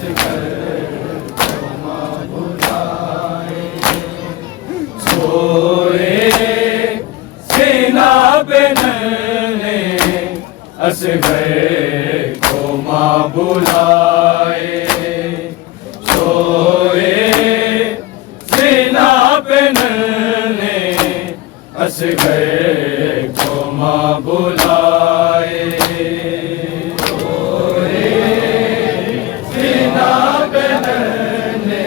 असगर को मां बुलाए। सोए सेना पे नन्हे असगर को मां बुलाए। सोए सेना पे नन्हे असगर को मां बुलाए। सोए सेना पे नन्हे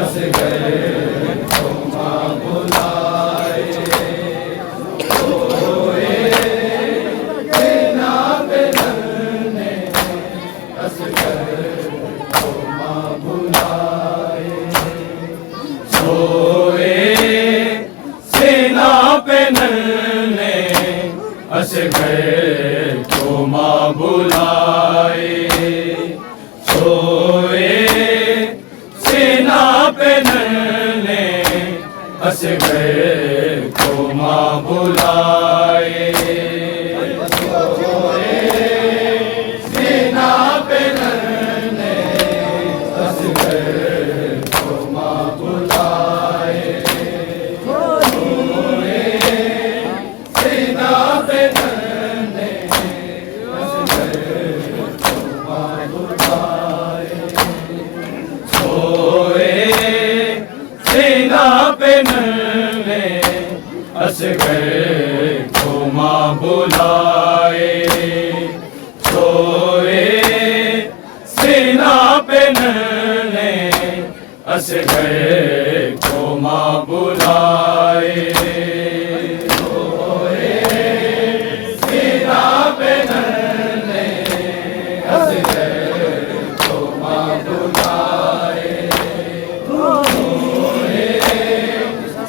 असगर को मां बुलाए। सोए सेना पे नन्हे असगर को मां बुलाए। सोए सेना पे नन्हे असगर को मां बुलाए। सोए सेना पे नन्हे असगर को मां बुलाए। सोए सेना पे नन्हे असगर को मां बुलाए। सोए सेना पे नन्हे असगर को मां बुलाए। सोए सेना पे नन्हे असगर को मां बुलाए। सोए सेना पे नन्हे असगर को मां बुलाए। सोए सेना पे नन्हे असगर को मां बुलाए। सोए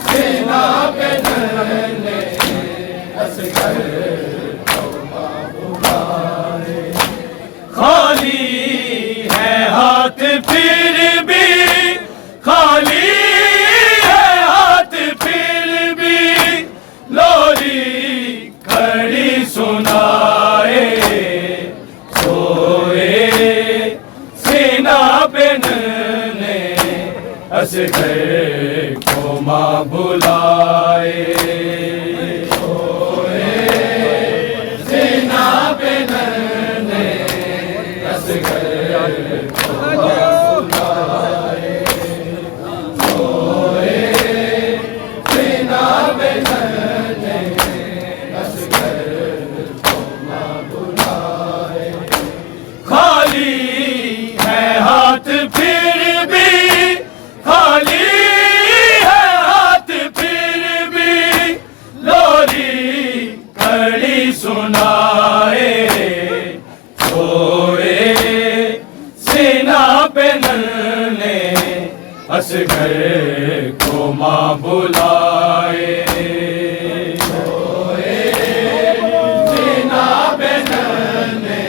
सेना पे नन्हे असगर को मां बुलाए। खाली है हाथ फिर भी, खाली है हाथ फिर भी, लोरी खड़ी सुनाए। सोए सेना पे नन्हे असगर को मां बुलाए। सोए सेना पे नन्हे असगर को मां बुलाए। सोए सेना पे नन्हे असगर को मां बुलाए। खाली है हाथ फिर भी, खाली है हाथ फिर भी, लोरी खड़ी सुनाए। सोए सेना पे नन्हे असगर को मां बुलाए। सोए सेना पे नन्हे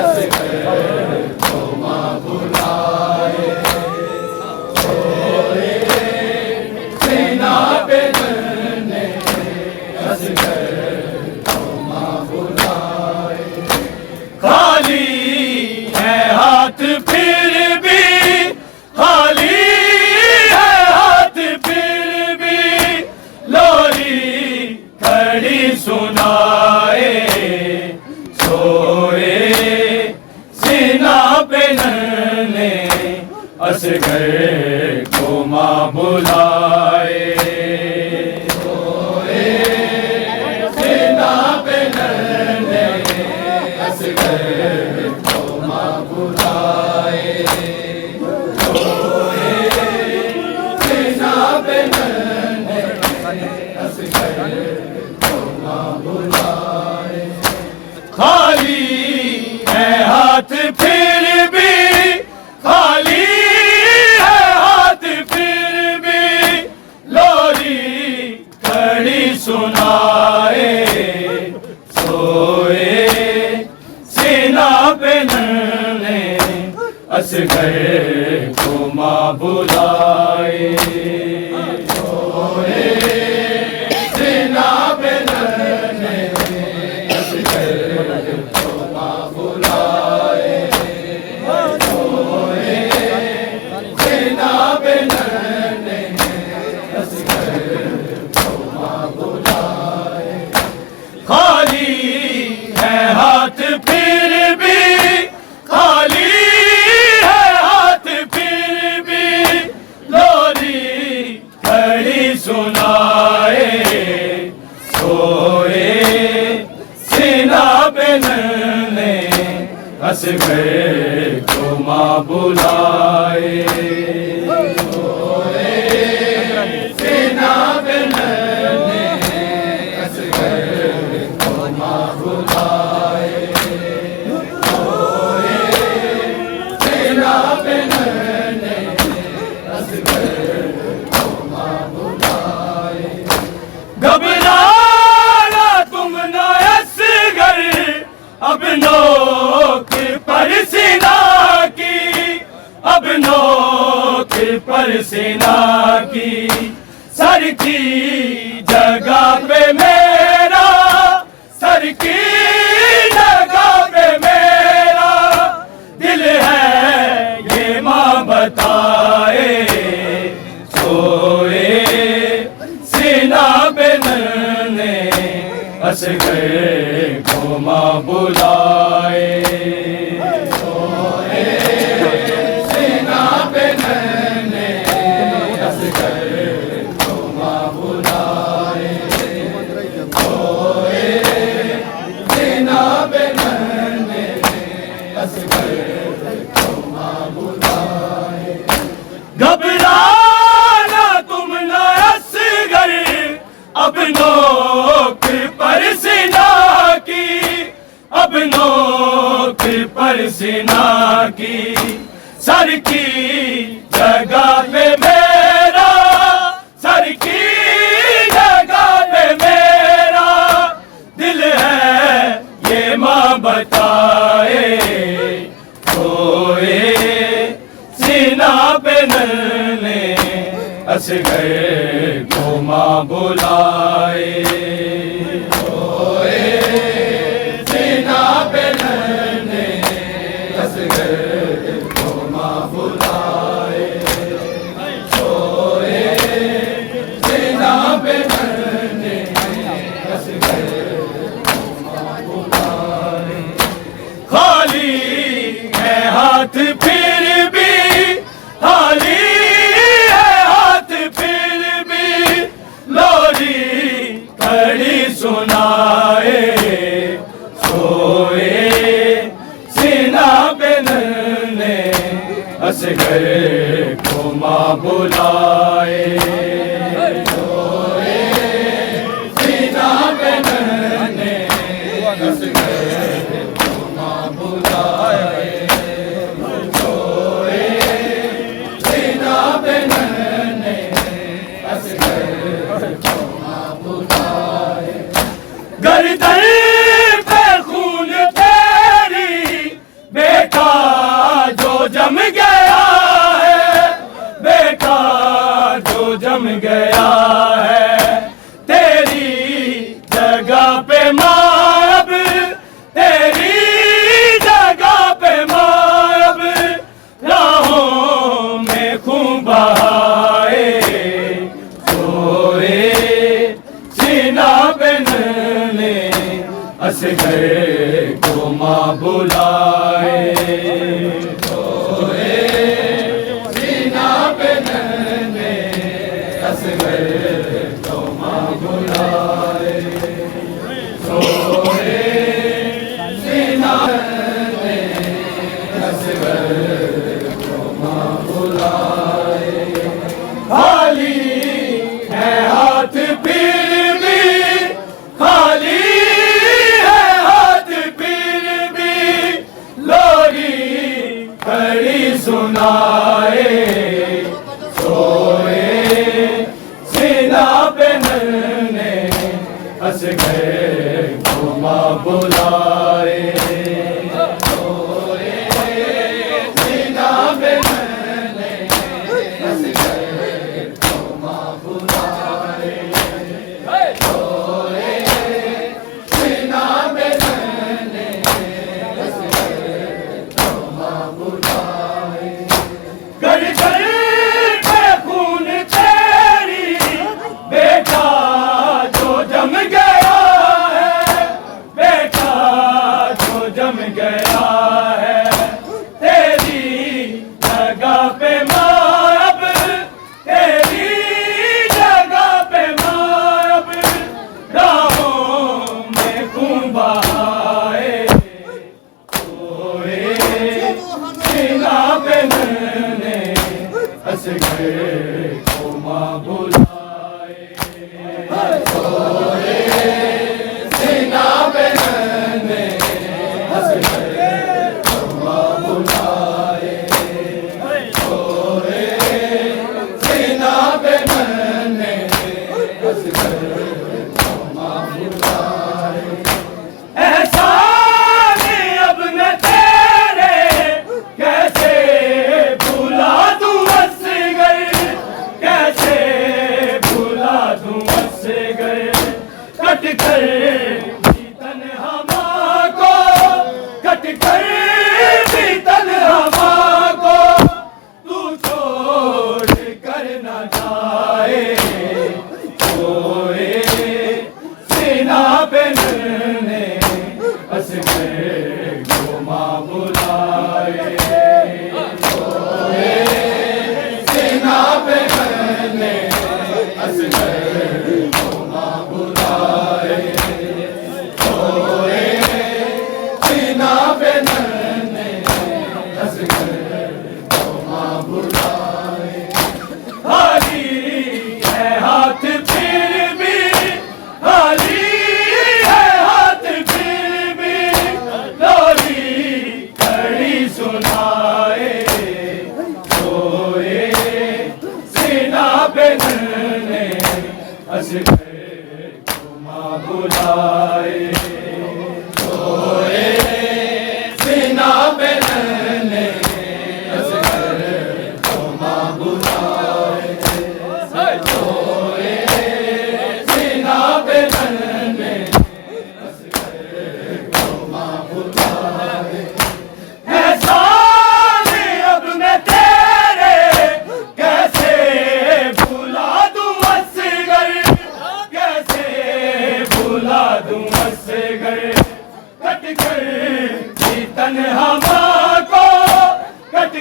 असगर को मां बुलाए। सोए सेना पे नन्हे असगर को मां बुलाए। खाली है हाथ फिर भी, खाली है हाथ फिर भी, लोरी खड़ी सुनाए। सोए सेना पे नन्हे असगर को मां बुलाए। सोए सेना पे नन्हे असगर को मां बुलाए। सोए सेना पे नन्हे असगर को मां बुलाए। खाली है हाथ फिर भी, खाली है हाथ फिर भी, लोरी खड़ी सुनाए। सोए सेना पे नन्हे असगर को मां बुलाए। सोए सेना पे नन्हे असगर को मां बुलाए। माँ बुलाए। घबराना तुम न असगर, अब नोक पर सीना की, अब नोक पर सीना की। सर की जगह पे मेरा, सर की जगह पे मेरा दिल है, ये माँ बताए। सोए सीना पे नन्हे असगर को माँ बुलाए। सोए सीना पे नन्हे असगर को माँ बुलाए। सोए सीना पे नन्हे असगर को माँ बुलाए। घबराना तुम न असगर, अब नोक पर सीना की, अब नोक पर सीना की। सर की जगह पे मेरा, सर की जगह पे मेरा दिल है, ये माँ बताए। सोए सीना पे नन्हे असगर को माँ बुलाए। सोए सीना पे नन्हे असगर को माँ बुलाए। सोए सीना पे नन्हे असगर को माँ बुलाए। खाली है हाथ फिर भी, खाली सुनाए। सोए सीना पे नन्हे असगर को माँ बुलाए। सोए सीना पे नन्हे असगर को माँ बुलाए। सोए सीना पे नन्हे असगर को माँ बुलाए। गर्दन पे खून तेरी बेटा जो जम गया है, बेटा जो जम गया है। तेरी जगह पे माँ अब, तेरी जगह पे माँ अब राहों में खून बहाए। सोए सीना पे असगर को माँ बुलाए। सोए सीना पे नन्हे असगर को माँ बुलाए। सोए सीना पे असगर को माँ बुलाए। खाली है हाथ फिर भी, खाली सुनाए। सोए सीना पे नन्हे असगर को माँ बुलाए। सोए सीना पे नन्हे असगर को माँ बुलाए। सोए सीना पे नन्हे असगर को माँ बुलाए। कर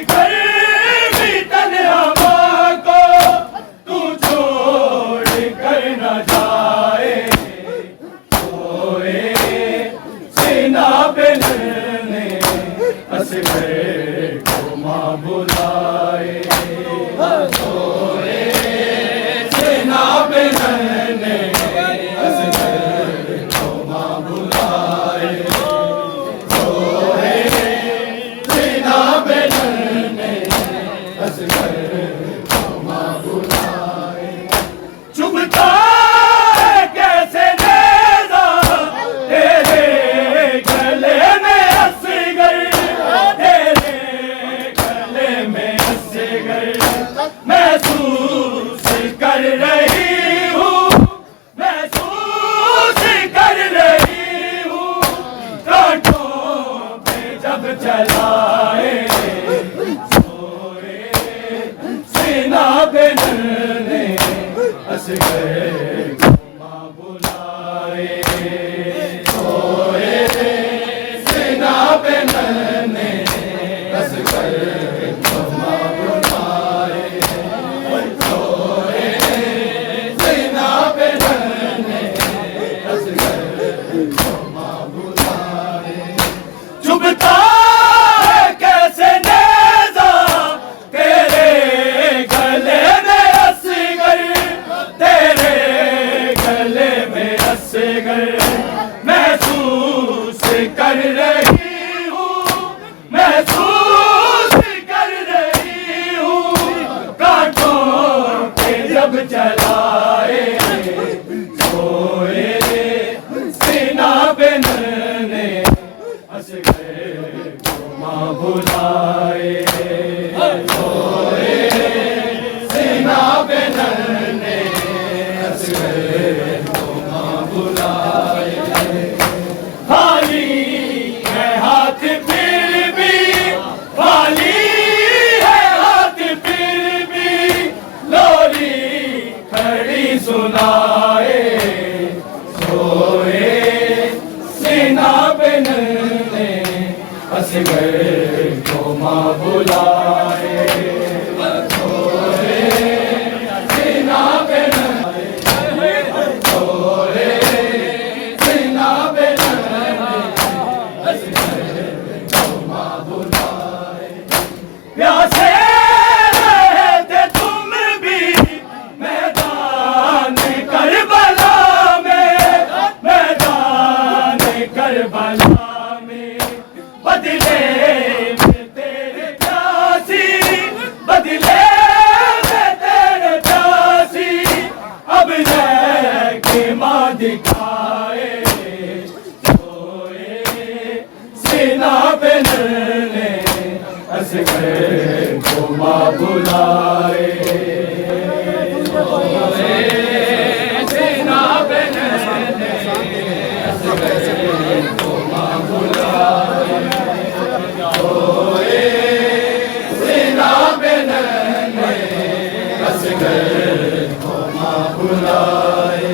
कर भी तन्हा माँ को तू छोड़ कर न जाए, सोए सीना पे नन्हे असगर को माँ बुलाए, सोए सीना पे नन्हे असगर को माँ बुलाए, सोए सीना पे नन्हे असगर को माँ बुलाए। चुभता है कैसे नेज़ा तेरे गले में असगर, तेरे गले में असगर, महसूस कर रही हूँ, महसूस कर रही हूँ, कांटों पे जब चलाए, सोए सीना पे नन्हे असगर को माँ बुलाए, सोए सीना पे नन्हे असगर को माँ बुलाए, सोए सीना पे नन्हे असगर को माँ बुलाए। चुभता है कैसे नेज़ा तेरे गले में असगर, तेरे गले में असगर, महसूस कर रही हूँ, महसूस कर रही हूँ, कांटों पे जब चलाए, सोए सीना पे नन्हे असगर को माँ बुलाए, सोए सीना पे नन्हे असगर को माँ बुलाए। खाली है हाथ फिर भी, खाली है हाथ फिर भी, लोरी खड़ी सुनाए, सोए सीना पे नन्हे असगर को माँ बुलाए, सोए सीना पे नन्हे, सोए सीना पे नन्हे असगर को माँ बुलाए। प्यासे रहे थे तुम भी मैदान करबला में, मैदान करबला में, बदले में तेरे प्यासी, बदले में तेरे प्यासी, अब के माँ दिखाए, सोए सीना पे नन्हे असगर को माँ बुलाए, सोए सीना पे नन्हे असगर को माँ बुलाए, सोए सीना पे नन्हे असगर को माँ बुलाए।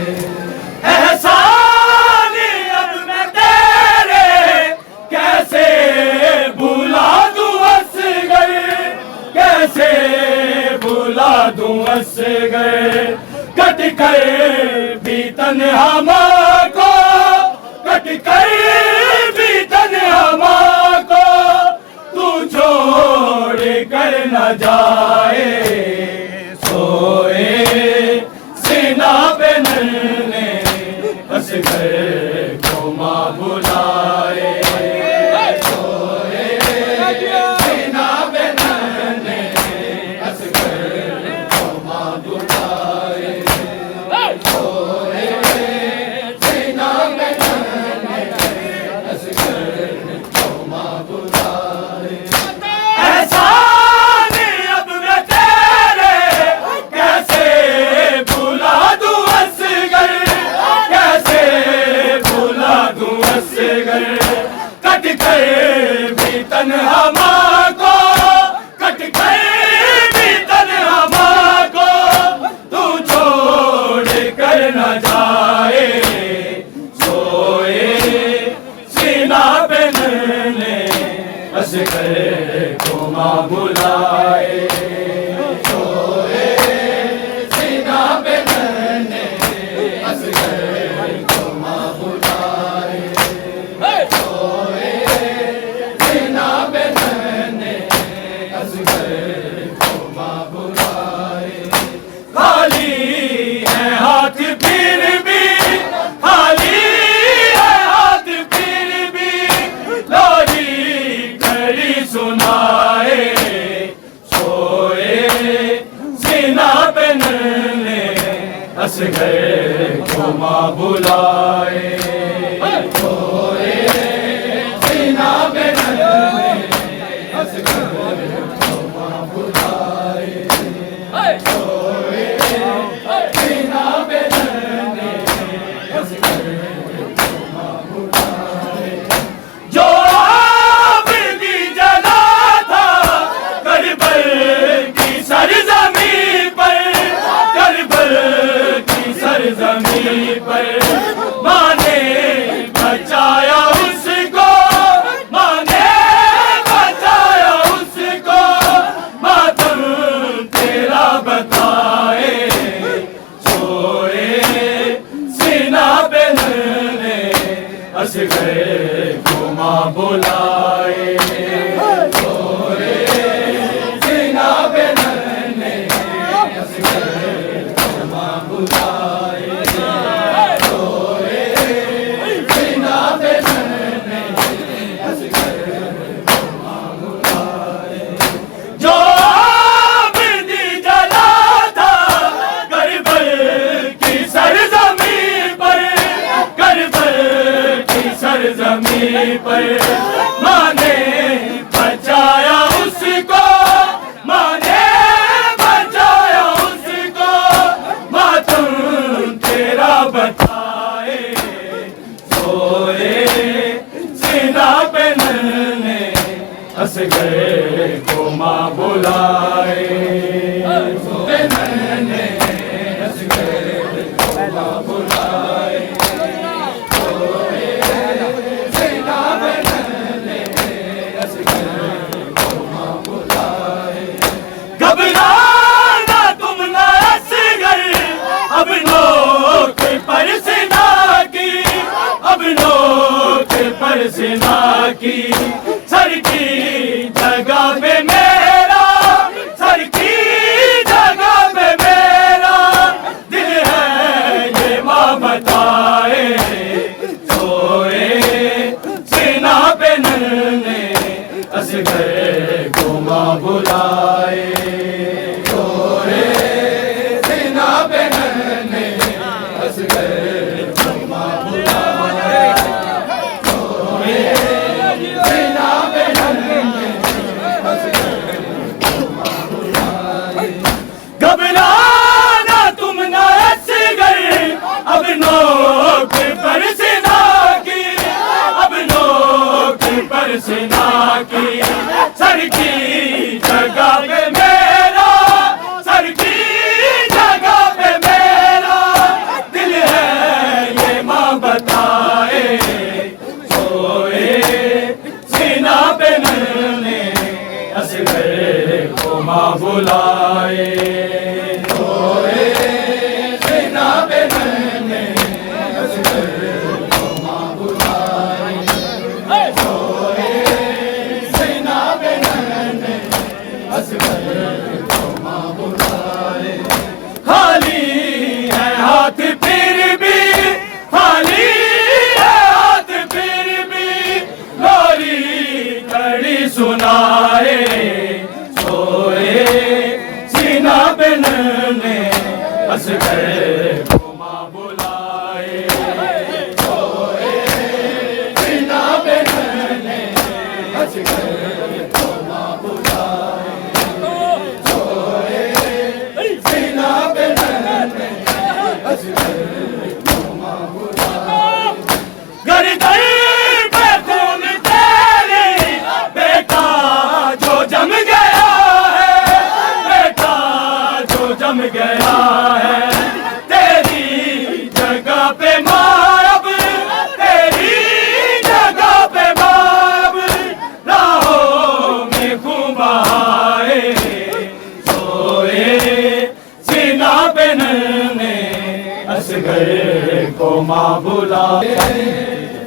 एहसान अब मैं तेरे कैसे भुला दूं असगर, कैसे भुला दूं असगर, कट कर भी तन्हा माँ को, कट कर भी तन्हा माँ को तू छोड़ कर न जाए, सोए सीना पे नन्हे असगर को माँ बुलाए, सोए सीना पे नन्हे असगर को माँ बुलाए, सोए सीना पे नन्हे असगर को माँ बुलाए। एहसान अब बुलाए, सोए सीना पे नन्हे असगर को माँ बुलाए, सोए सीना पे नन्हे असगर को माँ बुलाए। खाली है हाथ फिर भी, खाली है हाथ फिर भी, लोरी खड़ी सुनाए, सोए सीना पे नन्हे असगर को माँ बुलाए, सोए सीना पे नन्हे असगर को माँ बुलाए, सोए सीना पे नन्हे असगर को माँ बुलाए। जो आबिदी जला था करबल की सरजमी पर, करबल की सरजमी पर, माँ ने बचाया उसको, माँ ने बचाया उसको, मातम तेरा बताए, सोए सीना पे नन्हे असगर को माँ बुलाए, सोए सीना पे नन्हे असगर को माँ बुलाए, सोए सीना पे नन्हे असगर को माँ बुलाए। जो आबिदी जला था करबल की सरजमी पर, करबल की सरजमी पर, माँ ने बचाया उसको, माँ ने बचाया उसको, मातम तेरा बताए, सोए सीना पे नन्हे असगर को माँ बुलाए, सोए नन्हे असगर को माँ बुलाए, सोए सीना पे नन्हे असगर को माँ बुलाए। घबराना तुम न असगर, अब नोक पर सिना की, अब नोक पर सिना की, सर की जगह पे मेरा, सर की जगह पे मेरा दिल है ये माँ बताए, सोए सीना पे नन्हे असगर को माँ बुलाए, सोए सीना पे नन्हे असगर को माँ बुलाए, सोए सीना पे नन्हे असगर को माँ बुलाए। घबराना तुम न असगर, अब नोक पर सिना की, अब नोक पर सिना की, सर की जगह पे मेरा, सर की जगह पे मेरा दिल है ये माँ बताए, सोए सीना पे नन्हे असगर को माँ बुलाए, सोए सीना पे नन्हे असगर को माँ बुलाए, सोए सीना पे नन्हे असगर को माँ बुलाए। खाली है हाथ फिर भी, खाली है हाथ फिर भी, लोरी खड़ी सुनाए, सोए सीना पे नन्हे असगर को माँ बुलाए, सोए सीना पे नन्हे असगर को माँ बुलाए, सोए सीना पे नन्हे असगर को माँ बुलाए,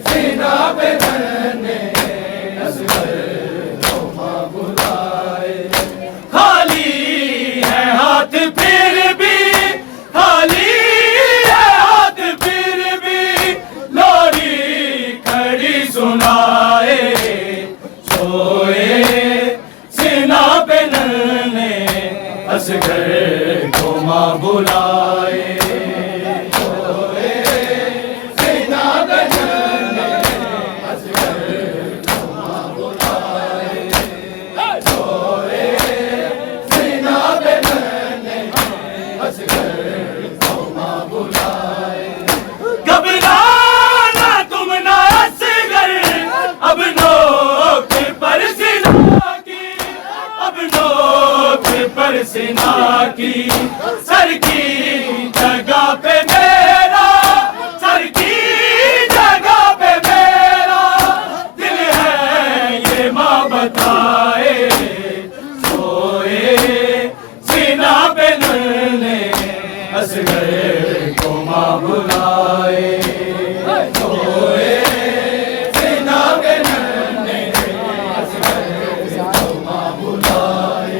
सीना पे नन्हे असगर को माँ बुलाए। खाली है हाथ फिर भी, खाली है हाथ फिर भी लोरी खड़ी सुनाए। सोए सीना पे नन्हे असगर को माँ बुलाए। सोए सीना पे नन्हे असगर को माँ बुलाए। सोए सीना पे नन्हे असगर को माँ बुलाए। घबराना तुम ना असगर, अब नोक पर सीना की, अब नोक पर सीना की। सर की जगह पे मेरा, सर की जगह पे मेरा दिल है ये माँ बताए। सोए सीना पे नन्हे असगर को माँ बुलाए। सोए सीना पे नन्हे असगर को माँ बुलाए।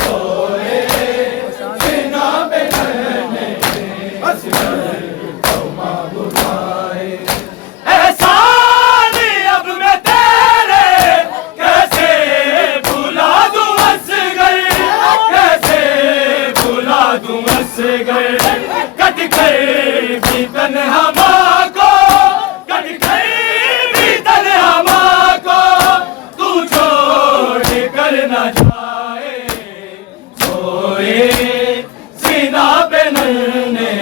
सोए सीना पे नन्हे असगर को माँ बुलाए। एहसान अब मैं तेरे कैसे भुला दूं असगर, कैसे भुला दूं असगर। कट कर भी तन्हा माँ को, कट कर भी तन्हा माँ को तू छोड़ कर न जाए। सोए सीना पे नन्हे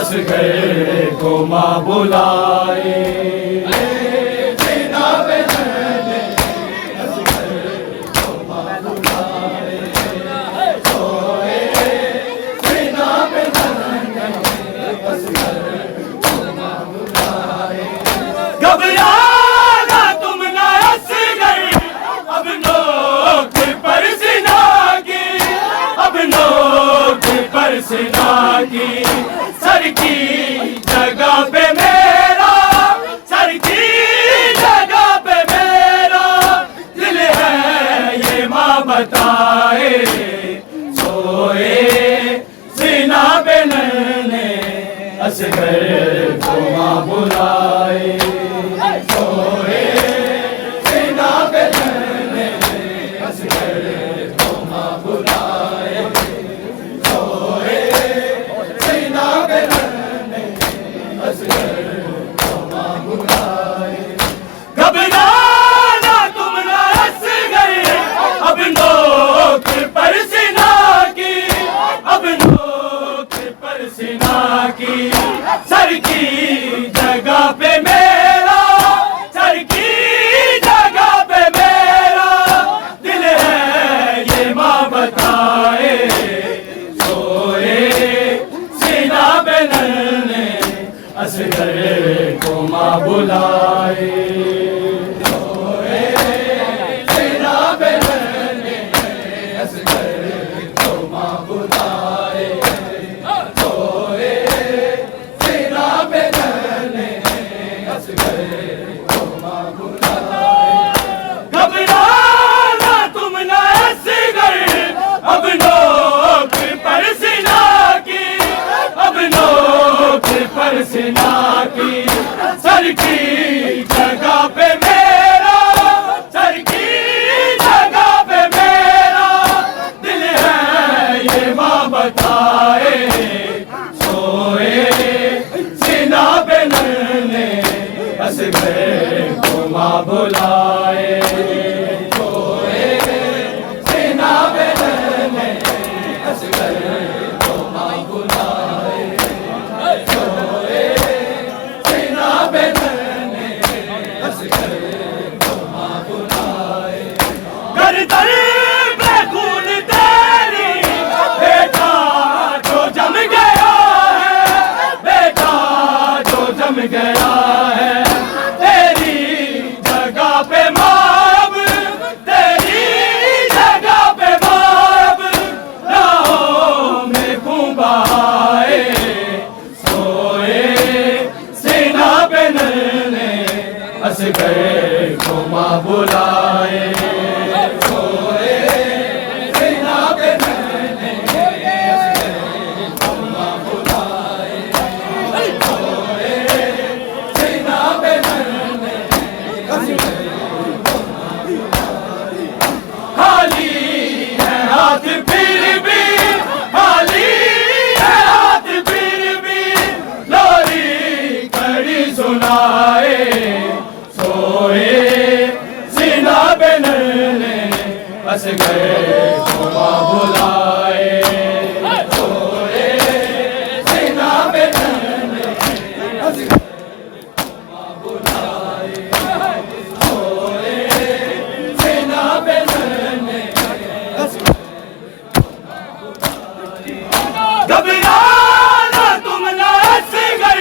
असगर को माँ बुलाए। सीना पे नन्हे असगर को माँ बुलाए। सोए सीना पे नन्हे असगर को माँ बुलाए। घबराना तुम ना असगर, अब नोक पर सीना की, अब नोक पर सीना की। सर की जगह पे मेरा, सर की जगह पे मेरा दिल है ये माँ बताए। सोए सीना पे नन्हे असगर को माँ बुलाए। सोए सीना पे नन्हे असगर को माँ बुलाए। सोए सीना पे नन्हे असगर को माँ बुलाए। घबराना तुम ना असगर, अब नोक पर सीना की, अब नोक पर सीना की। सर की जगह पे मेरा, सर की जगह पे मेरा दिल है ये माँ बताए। सोए सीना पे नन्हे असगर को माँ बुलाए। सोए सीना पे नन्हे असगर को माँ बुलाए। सोए सीना पे नन्हे असगर को माँ बुलाए। घबराना तुम ना असगर, अब नोक पर सीना की, अब नोक पर सीना की। सर की जगह हाथ फिर भी खाली है, हाथ फिर भी लोरी कड़ी सुनाए। सोए सीना पे नन्हे असगर घुमा बुलाए। सोए सीना पे नन्हे असगर घुमा बुलाए। सोए सीना पे नन्हे असगर घबराना तुम ना असगर,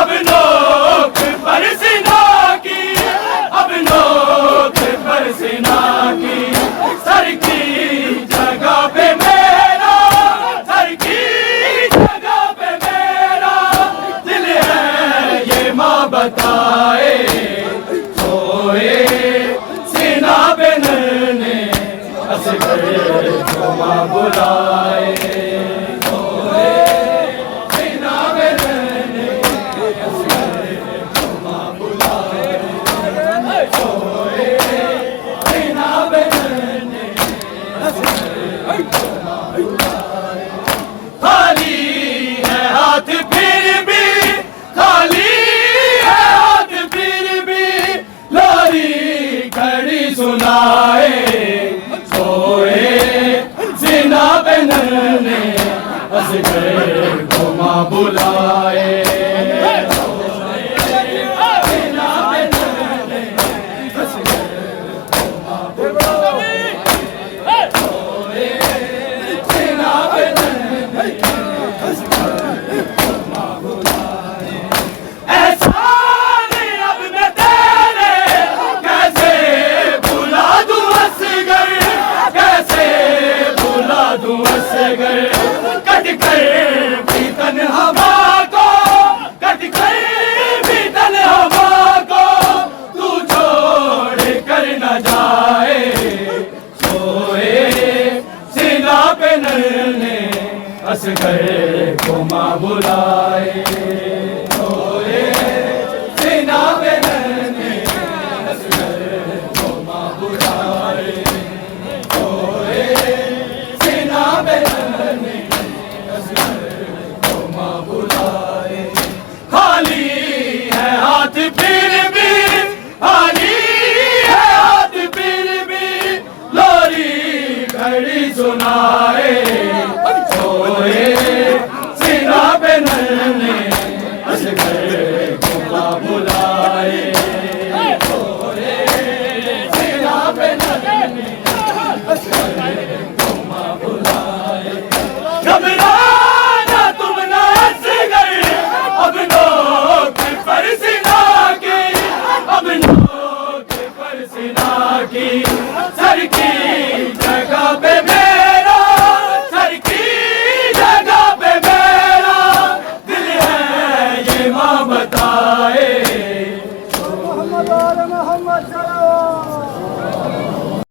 अब नोक पर सीना की, अब नोक पर सीना की। सर की जगह पे मेरा, सर की जगह पे मेरा दिल है ये माँ बताए। सोए सीना पे नन्हे असगर घुमा बुलाए। सोए सीना पे नन्हे असगर घुमा बुलाए। सोए सीना पे नन्हे असगर घुमा बुलाए। खाली है हाथ फिर भी, खाली है हाथ फिर भी लोरी खड़ी सुनाए। सोए सीना पे नन्हे असगर घुमा बुलाए। सोए सीना पे नन्हे असगर घुमा बुलाए। सोए सीना पे नन्हे असगर घुमा बुलाए। एहसान अब मैं तेरे कैसे भुला दूं असगर, कैसे भुला दूं असगर। कट कर भी तन्हा को, कट कर भी तन्हा को तू छोड़ कर न जाए। सोए सीना पे नन्हे असगर घुमा बुलाए। सोए सीना पे नन्हे असगर घुमा बुलाए। सोए सीना पे नन्हे असगर घुमा बुलाए। खाली है हाथ फिर भी, खाली है हाथ फिर भी लोरी खड़ी सुनाए।